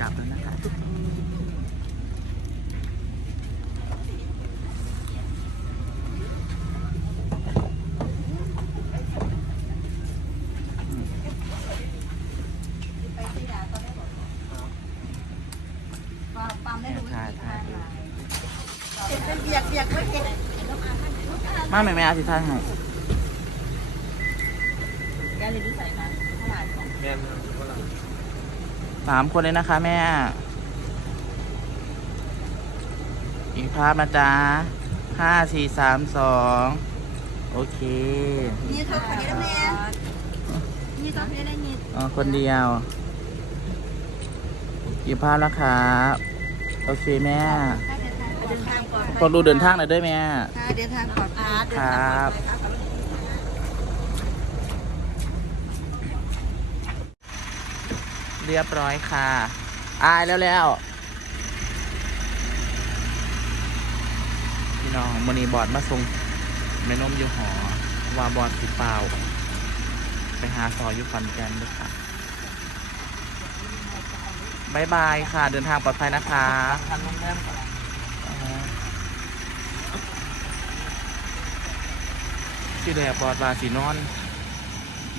กลับแล้วนะคะถ่ายถ่ายเป็นเบียกเบียกไม่เห็นมาแม่แม่อาทิตย์ท่านให้แกเลยนิสัยนะเท่าไหร่ของแม่นคนละ สามคนเลยนะคะ แม่ อีกภาพนะจ๊ะห้าสี่สามสองโอเคนี่เธอคนนี้ได้ไหมนี่ต้องให้ได้ยินอ๋อคนเดียวอีกภาพนะคะโอเคแม่เดินทางก่อนพอดูเดินทางหน่อยด้วยแม่ค่ะเดินทางก่อนค่ะเดินคทางรับ เรียบร้อยค่ะ อายแล้วแล้วพี่น้องมอนีบอดมาส่งแม่นมอยู่หอว่าบอดสิเปล่าไปหาซอยอยู่ฟันแกนด้วยค่ะบายบายค่ะ เดินทางปลอดภัยนะคะทันโรงแรมก่อนที่แรกบอดวาสีนอน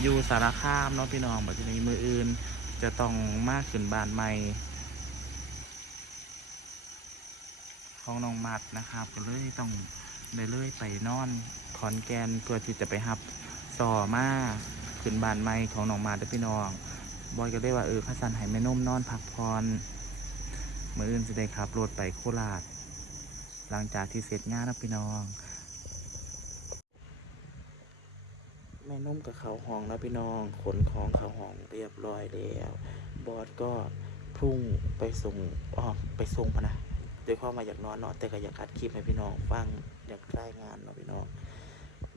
อยู่สารคามเนาะพี่น้องบัดทีนี้มืออื่น จะต้องมากขึ้นบานใหม่ของน้องมัดนะครับ ก็เลยต้องได้เลยไปนอนขอนแกนเพื่อที่จะไปหับสอมาขึ้นบานใหม่ของน้องมัดด้อพี่น้อง บอยก็เลยว่าเออข้าสันให้แม่นุ่มนอนพักผ่อนมืออื่นจะได้ขับรถไปโคราชหลังจากที่เสร็จงานนะพี่น้อง แม่นุ่มกับเขาห้องแล้วพี่น้องขนของเขาห้องเรียบร้อยแล้ว บอสก็พุ่งไปส่งอ๋อไปส่งพนะเดี๋ยวเข้ามาอยากนอนเนาะแต่ก็อยากอัดคลิปให้พี่น้องฟังอยากรายงานเนาะพี่น้อง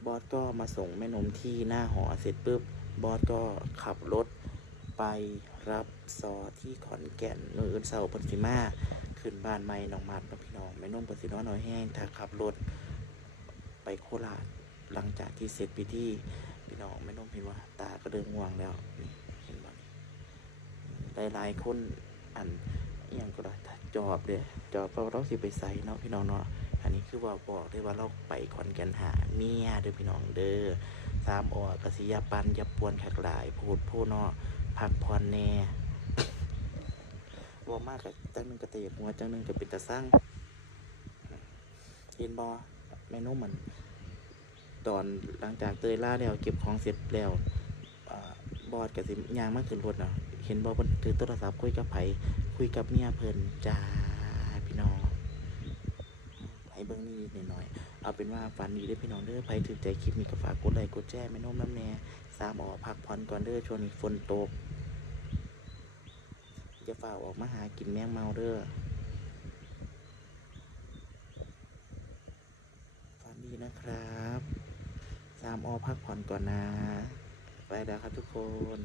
บอสก็มาส่งแม่นมที่หน้าหอเสร็จปุ๊บบอสก็ขับรถไปรับซอที่ขอนแก่นมืออื่นเสาปนสิมาขึ้นบ้านใหม่น้องมัดนะพี่น้องแม่นุ่มปนสินอนน้อยแห้งถ้าขับรถไปโคราชหลังจากที่เสร็จพิธี พี่น้องไม่ต้องเห็นว่า ตาก็เดินง่วงแล้วนี่เห็นบ่นี่หลายๆคนอันอย่างก็ได้จอบเด้จอบเราเราสิไปใส่เนาะพี่น้องเนาะอันนี้คือว่าบอกได้ว่าเราไปขอนแก่นหาเมียเด้อพี่น้องเด้อสามออกกสิยาปันยาปวนแขกหลายพูดพูดเนาะพักผ่อนแน่ว่ามากกับจังหนึ่งกระเตะหัวจังหนึ่งก็เป็นตะสร้างเห็นบอแม่นุ่มเหมัน ตอนหลังจากเตยล่าแล้วเก็บของเสร็จแล้วอบอดกับสิยางมาขึ้นรถเนาะเห็นบอเพิ่นถือโทรศัพท์คุยกับไผคุยกับเมียเพิ่นจ้าพี่น้องให้เบิ่งนี่นิดหน่อย เอาเป็นว่าฝันดีเด้พี่น้องเด้อไผถือใจคลิปนี้ก็ฝากกดไลค์กดแชร์แม่น้มน้ำแน่สามออกพักผ่อนก่อนเด้อช่วงนี้ฝนตกจะฝ่าออกมาหากินแมงเมาเด้อฝันดีนะครับ สามอพักผ่อนก่อนนะ ไปแล้วครับทุกคน